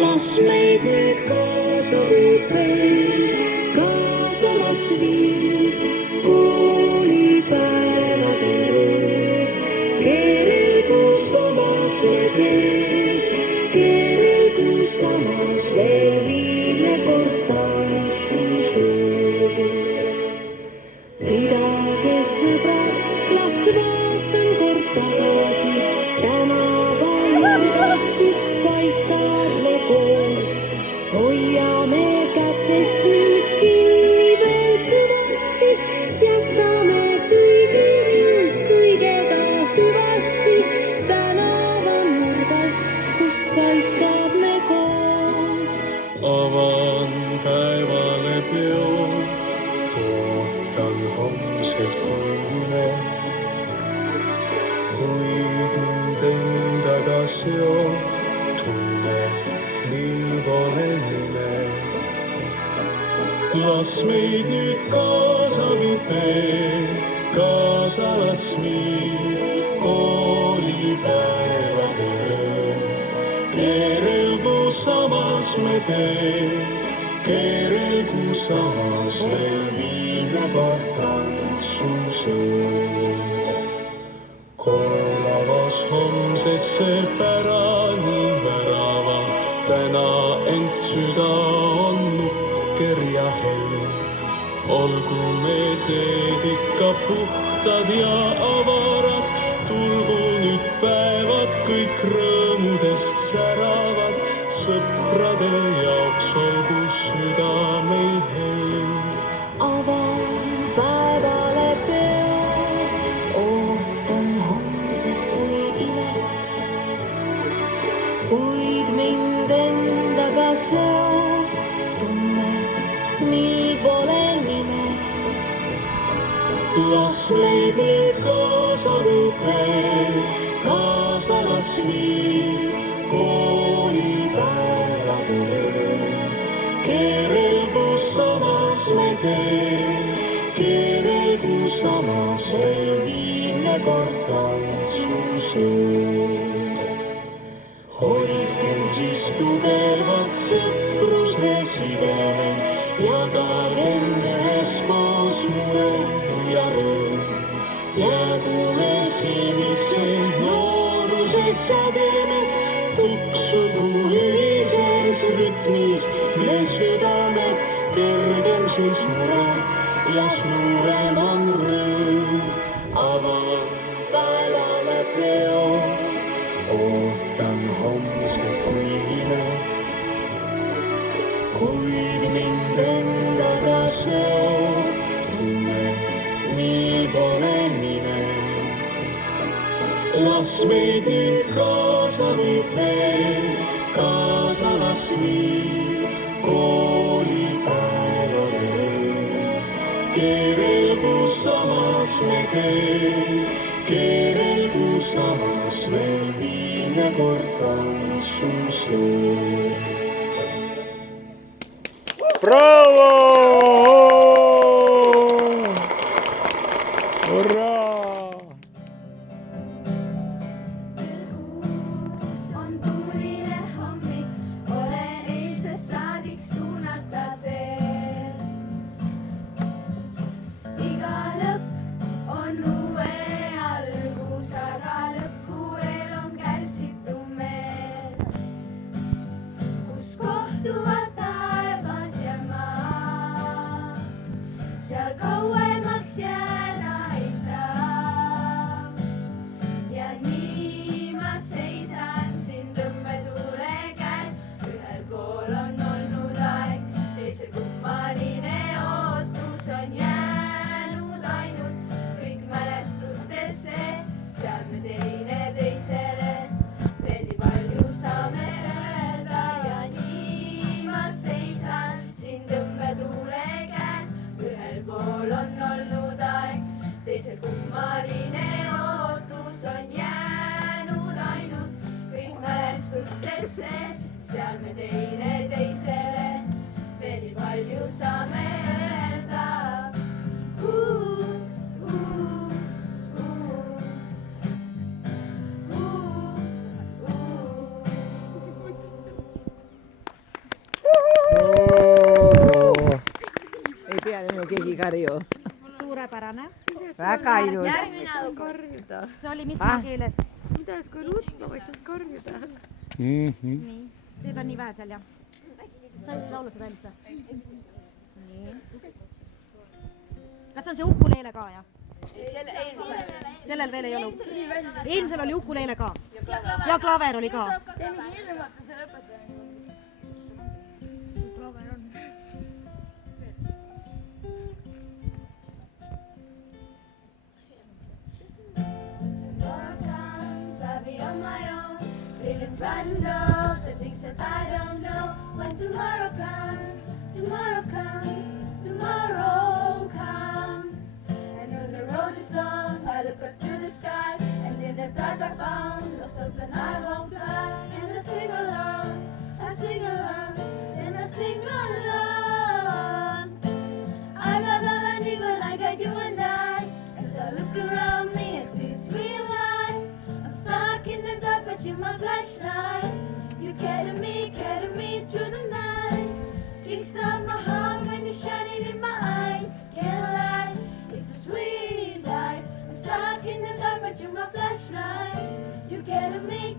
Las meid nüüd kaasa viib veel, kaasa las viib koolipäevade rõõm. Keerel, kus samas me teen, keerel, kus samas veel viimne kord tantsusõõm. Pidage sõbrad, las vaatan kord tagasi tänavanurgalt, kust paistab me kool. Hoiame kätest nüüd kinni veel kõvasti, jätame kõigega hüvasti tänavanurgalt, kust paistab me kool. Avan päevale peod, ootan homsed kuuled, kuid mind endaga seob tunne, mil pole nime. Las meid nüüd kaasa viib veel, kaasa las viib koolipäevade rõõm. Keerel, kus samas me teen, keerel, kus samas veel viimne kord tantsusõõm. Kolavas homsesse pärani värava, täna ent süda on nukker ja hell. Olgu me teed ikka puhtad ja avarad, tulgu nüüd päevad kõik rõõmudest säravad, sõprade jaoks olgu süda meil hell. Avan päevale peod, ootan homset kui imet, kuid mind endaga seob tunne, mil pole nime. Las meid nüüd kaasa viib veel, kaasa las viib koolipäevade hoidkem siis tugevad sõpruse sidemed, jagagem üheskoos mure ja rõõm. Jäägume silmisse nooruse sädemed, tuksugu ühises rütmis me südamed, kergem siis mure ja suurem on rõõm. Avan taevale peod, ootan homset kui imet, kuid mind endaga seob tunne, mil pole nime. Las meid nüüd kaasa viib veel, kaasa las viib koolipäevade öö. Keerelgu samas me teel, keerelgu samas veel viimne kord tantsusöö. Bravo! Hurraa! On tuuline hommik, ole eilsest saadik suunata teel. Iga lõpp on uue algus, aga lõppu veel on kärsitu meel, kus kohtuvad taevas ja maa, seal kauemaks jääda ei saa. Ja nii ma seisan siin tõmbetuule käes, ühel pool on olnud aeg, teisel kummaline ootus on jäänud ainult kõik mälestustesse, seal me teineteisele veel nii palju saame öelda. Ja nii ma seisan siin tõmbetuule käes, ühel pool on olnud aeg, teisel kummaline ootus on jäänud ainult kõik mälestustesse, seal me teineteisele veel nii palju saame öelda. Ei pea minu keegi karju. Suurepärane. Väga ilus. See oli mis keeles? Mitäs kui lutma võisid karjuda? Nii, teid on nii vähe seal jah? Sa ütles laulu seda ennast või? Nii. Kas on see ukuleele ka jah? Sellel veel ei ole. Eelmisel oli ukuleele ka. Ja klaver oli ka. I'll be on my own, feeling frightened of the things that I don't know. When tomorrow comes, tomorrow comes, tomorrow comes. I know the road is long, I look up to the sky, and in the dark I found something I won't fly. And I sing along, I sing along, and I sing along. I got all I need when I got you and I. As I look around me and see sweet light, I'm stuck in the dark, but you're my flashlight. You carry me through the night. Kickstart my heart when you shine it in my eyes. Can't lie, it's a sweet life. I'm stuck in the dark, but you're my flashlight. You carry me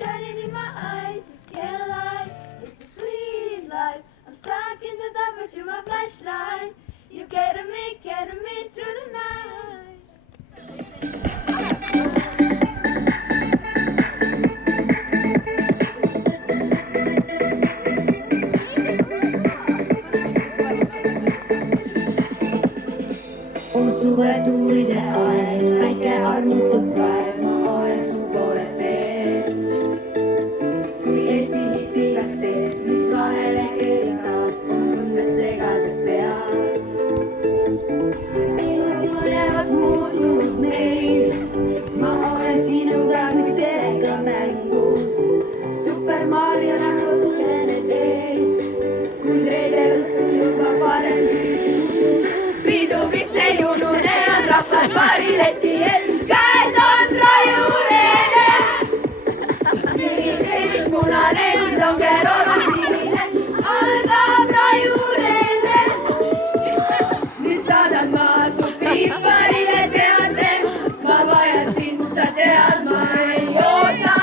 shining in my eyes. Can't lie, it's a sweet life. I'm stuck in the dark, but you're my flashlight. You carry me through the night. On suvetuuride aeg, päike armutab praeg, ma olen su poole teel. Kui Eesti hiti kassett, mis vahele keeritas, on tunded segased peas. Minu põlevas muutunud meil, ma olen sinuga kui teleka mängus. Super Mario nagu põlened ees, kuid reede õhtul juba parem. Pidu, mis ei unune, on rahvad barileti ees, käes on rajuleene. Milliseid punane, longerol on sinised, algab rajuleene. Nüüd saadan ma su piiparile teate, ma vajan sind, sa tead, ma ei oota.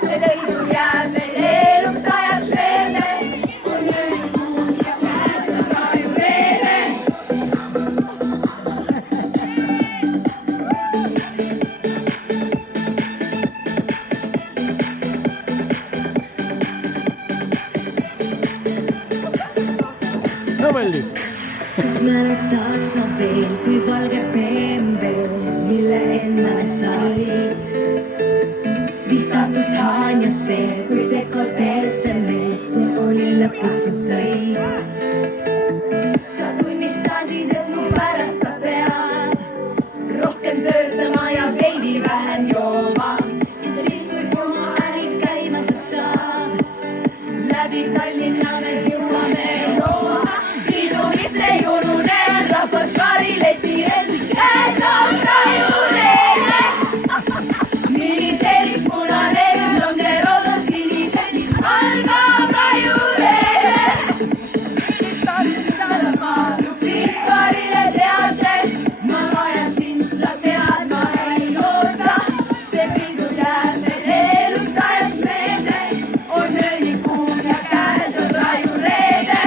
See leidu jääb meil eluks ajaks leele, on öökuu ja käes on rajuleene. Nõmelli. Kas mäletad sa veel, kui valge BMW, mille enne said? Vistandust haanjasse, kui dekolteesse meid, see oli lõputu sõit. Sa tunnistasid, et mu pärast sa pead rohkem töötama ja veidi vähem jooma. Ja siis, kui oma ärid käima sa saad, läbi Tallinna me jõuame Rooma. Pidu, mis ei unune, on rahvas barileti ees, käes on rajuleene. Milliseid punane, longerod on sinised, algab rajuleene. Saadab ma su piiparile teate, ma vajan sind, sa tead, ma ei oota. See pidu jääb meil eluks ajaks meelde, on öönikuu ja käes on rajuleene.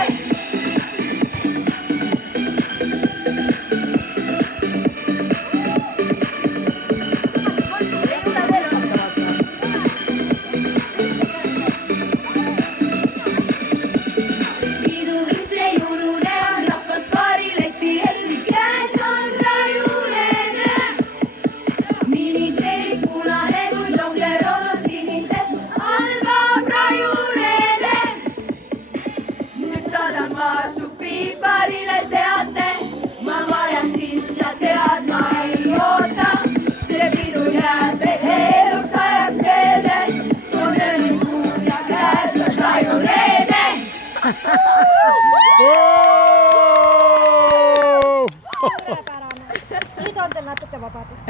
Pidu, mis ei unune, on rahvas barileti ees, käes on rajuleene. Milliseid punane, kui longerod on sinised, algab rajuleene. Nüüd saadan ma su piiparile teate, ma vajan sind, sa tead, ma ei oota. See pidu jääb meil eluks ajaks meelde, on öönikuu ja käes on rajuleene. Nüüd on teil natuke vabadust.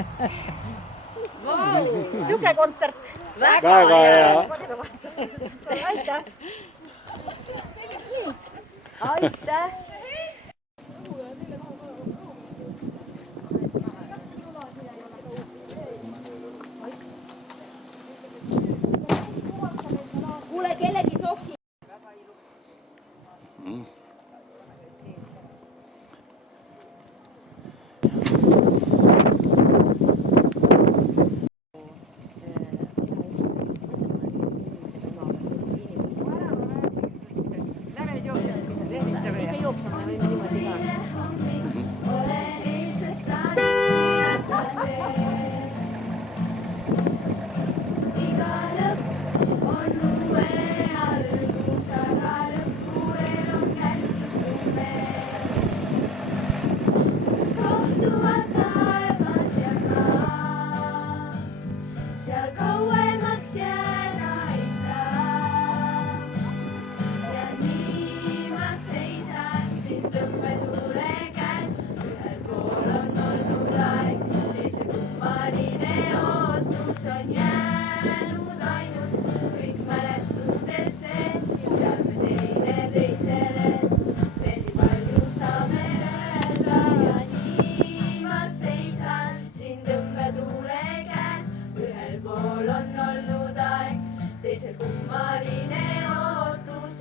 Sihuke kontsert. Väga hea. Aitäh. Aitäh! Kuule, kellegi sohki. Tõmbe tule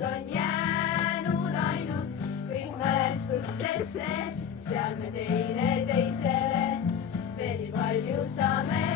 on jäänud ainult kõik mälestustesse, seal me teineteisele veel nii palju saame